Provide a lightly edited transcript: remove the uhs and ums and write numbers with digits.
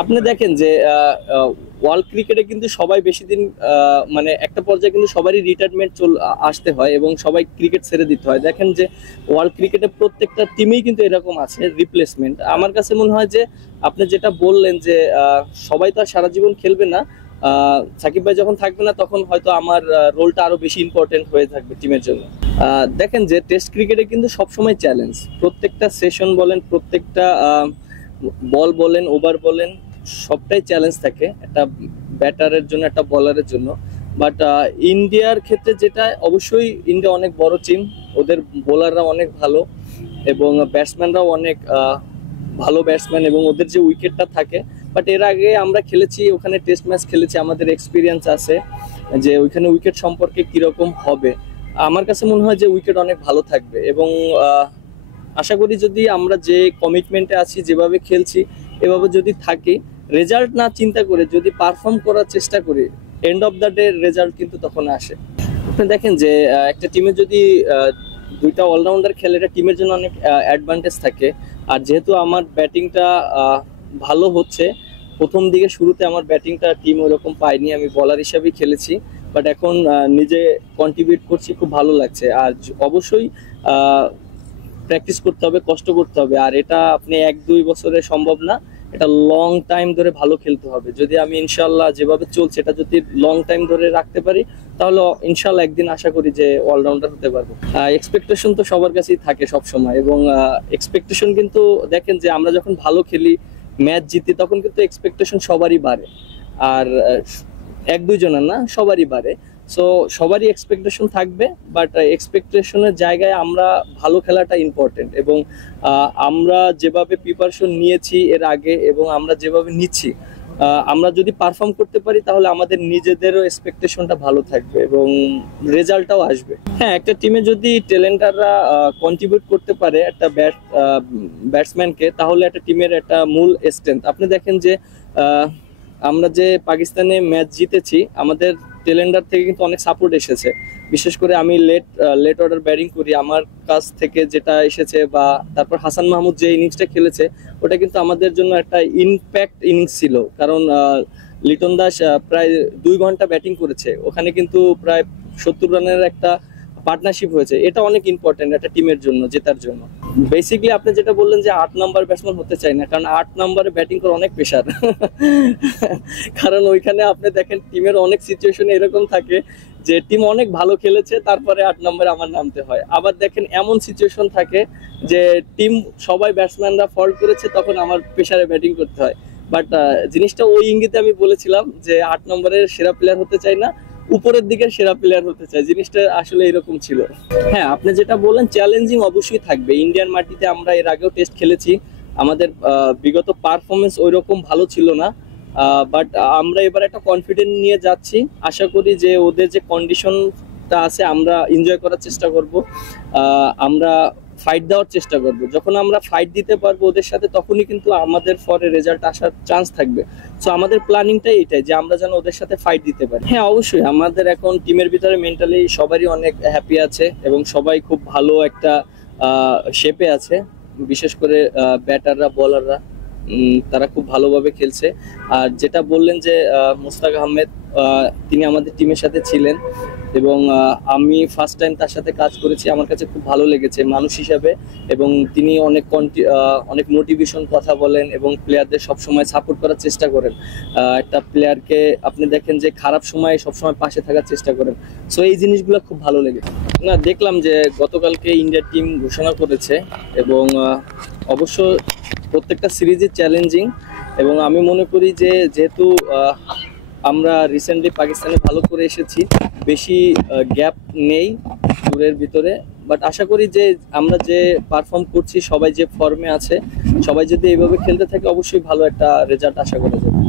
আপনি দেখেন যে ওয়ার্ল্ড ক্রিকেটে কিন্তু সবাই বেশি দিন মানে একটা পর্যায়ে কিন্তু সবারই রিটায়ারমেন্ট আসতে হয় এবং সবাই ক্রিকেট ছেড়ে দিতে হয়। দেখেন যে ওয়ার্ল্ড ক্রিকেটে প্রত্যেকটা টিমেই কিন্তু এরকম আছে রিপ্লেসমেন্ট। আমার কাছে মনে হয় যে আপনি যেটা বললেন যে সবাই তো আর সারা জীবন খেলবে না। সাকিব ভাই যখন থাকবে না তখন হয়তো আমার রোলটা আরো বেশি ইম্পর্টেন্ট হয়ে থাকবে টিমের জন্য। দেখেন যে টেস্ট ক্রিকেটে কিন্তু সবসময় চ্যালেঞ্জ, প্রত্যেকটা সেশন বলেন, প্রত্যেকটা বল বলেন, ওভার বলেন, সবটাই চ্যালেঞ্জ থাকে একটা ব্যাটারের জন্য, একটা বলারের জন্য। বাট ইন্ডিয়ার ক্ষেত্রে যেটা, অবশ্যই ইন্ডিয়া অনেক বড় টিম, ওদের বোলাররা অনেক ভালো এবং ব্যাটসম্যানরাও অনেক ভালো ব্যাটসম্যান এবং ওদের যে উইকেটটা থাকে। বাট এর আগে আমরা খেলেছি, ওখানে টেস্ট ম্যাচ খেলেছি, আমাদের এক্সপিরিয়েন্স আছে যে ওইখানে উইকেট সম্পর্কে কিরকম হবে। আমার কাছে মনে হয় যে উইকেট অনেক ভালো থাকবে এবং আশা করি যদি আমরা যে কমিটমেন্টে আছি, যেভাবে খেলছি, এভাবে যদি থাকি, রেজাল্ট না চিন্তা করে যদি পারফর্ম করার চেষ্টা করি, end of the day result কিন্তু তখন আসে। আপনি দেখেন যে একটা টিমে যদি দুইটা অলরাউন্ডার খেলে, এটা টিমের জন্য অনেক অ্যাডভান্টেজ থাকে। আর যেহেতু আমার ব্যাটিংটা ভালো হচ্ছে, প্রথম দিকে শুরুতে আমার ব্যাটিংটা টিম ওরকম পাইনি, আমি বলার হিসাবেই খেলেছি। বাট এখন নিজে কন্ট্রিবিউট করছি, খুব ভালো লাগছে। আর অবশ্যই প্র্যাকটিস করতে হবে, কষ্ট করতে হবে। আর এটা আপনি 1-2 বছরে সম্ভব না, এটা লং টাইম ধরে ভালো খেলতে হবে। যদি আমি ইনশাল্লাহ যেভাবে চলছে এটা যদি লং টাইম ধরে রাখতে পারি, তাহলে ইনশাল্লাহ একদিন আশা করি যে অলরাউন্ডার হতে পারবো। এক্সপেকটেশন তো সবার কাছেই থাকে সব সময় এবং এক্সপেকটেশন কিন্তু দেখেন যে আমরা যখন ভালো খেলি, ম্যাচ জিতি, তখন কিন্তু এক্সপেকটেশন সবারই বাড়ে। আর 1-2 জনের না, সবারই বাড়ে। সো সবারই এক্সপেকটেশন থাকবে, বাট এক্সপেকটেশনের জায়গায় আমরা ভালো খেলাটা ইম্পর্টেন্ট। এবং আমরা যেভাবে প্রিপারেশন নিয়েছি এর আগে এবং আমরা যেভাবে নিচ্ছি, আমরা যদি পারফর্ম করতে পারি তাহলে আমাদের নিজেদেরও এক্সপেকটেশনটা ভালো থাকবে এবং রেজাল্টটাও আসবে। হ্যাঁ, একটা টিমে যদি ট্যালেন্টাররা কন্ট্রিবিউট করতে পারে একটা ব্যাটসম্যানকে, তাহলে একটা টিমের একটা মূল স্ট্রেংথ। আপনি দেখেন যে আমরা যে পাকিস্তানে ম্যাচ জিতেছি, আমাদের টেলেন্ডার থেকে কিন্তু অনেক সাপোর্ট এসেছে। বিশেষ করে আমি লেট অর্ডার ব্যাটিং করি, আমার কাছ থেকে যেটা এসেছে, বা তারপর হাসান মাহমুদ যে ইনিংসটা খেলেছে, ওটা কিন্তু আমাদের জন্য একটা ইম্প্যাক্ট ইনিংস ছিল। কারণ লিটন দাস প্রায় 2 ঘন্টা ব্যাটিং করেছে, ওখানে কিন্তু প্রায় 70 রানের একটা পার্টনারশিপ হয়েছে। এটা অনেক ইম্পর্টেন্ট একটা টিমের জন্য, জেতার জন্য। বেসিক্যালি আপনি যেটা বললেন যে 8 নম্বর ব্যাটসম্যান হতে চাই না, কারণ 8 নম্বরে ব্যাটিং করা অনেক প্রেশার। কারণ ওইখানে আপনি দেখেন টিমের অনেক সিচুয়েশনে এরকম থাকে যে টিম অনেক ভালো খেলেছে, তারপরে 8 নম্বরে আমার নামতে হয়। আবার দেখেন এমন সিচুয়েশন থাকে যে টিম সবাই ব্যাটসম্যানরা ফল্ট করেছে, তখন আমার প্রেশারে ব্যাটিং করতে হয়। বাট জিনিসটা ওই ইঙ্গিতে আমি বলেছিলাম যে 8 নম্বরের সেরা প্লেয়ার হতে চাই না, উপরের দিকের সেরা প্লেয়ার হতে চাই। জিনিসটা আসলে এরকম ছিল। হ্যাঁ, আপনি যেটা বললেন চ্যালেঞ্জিং অবশ্যই থাকবে। ইন্ডিয়ান মাটিতে আমরা এর আগেও টেস্ট খেলেছি, আমাদের বিগত পারফরমেন্স ওই রকম ভালো ছিল না। বাট আমরা এবার একটা কনফিডেন্ট নিয়ে যাচ্ছি, আশা করি যে ওদের যে কন্ডিশনটা আছে আমরা এনজয় করার চেষ্টা করব। আমরা ফাইট দেওয়ার চেষ্টা করব। যখন আমরা ফাইট দিতে পারবো ওদের সাথে, তখনই কিন্তু আমাদের ফরে রেজাল্ট আসার চান্স থাকবে। সো আমাদের প্ল্যানিংটাই এটাই যে আমরা যেন ওদের সাথে ফাইট দিতে পারি। হ্যাঁ, অবশ্যই আমাদের এখন টিমের ভিতরে মেন্টালি সবারই অনেক হ্যাপি আছে এবং সবাই খুব ভালো একটা শেপে আছে। বিশেষ করে ব্যাটাররা, বলাররা, তারা খুব ভালোভাবে খেলছে। আর যেটা বললেন যে মুস্তাক আহমেদ, তিনি আমাদের টিমের সাথে ছিলেন এবং আমি ফার্স্ট টাইম তার সাথে কাজ করেছি, আমার কাছে খুব ভালো লেগেছে মানুষ হিসাবে। এবং তিনি অনেক মোটিভেশন কথা বলেন এবং প্লেয়ারদের সবসময় সাপোর্ট করার চেষ্টা করেন। একটা প্লেয়ারকে আপনি দেখেন যে খারাপ সময় সবসময় পাশে থাকার চেষ্টা করেন। সো এই জিনিসগুলো খুব ভালো লেগেছে। না, দেখলাম যে গতকালকে ইন্ডিয়ার টিম ঘোষণা করেছে এবং অবশ্য প্রত্যেকটা সিরিজই চ্যালেঞ্জিং। এবং আমি মনে করি যে যেহেতু আমরা রিসেন্টলি পাকিস্তানে ভালো করে এসেছি, বেশি গ্যাপ নেই ট্যুরের ভিতরে। বাট আশা করি যে আমরা যে পারফর্ম করছি, সবাই যে ফর্মে আছে, সবাই যদি এইভাবে খেলতে থাকে, অবশ্যই ভালো একটা রেজাল্ট আশা করা যাবে।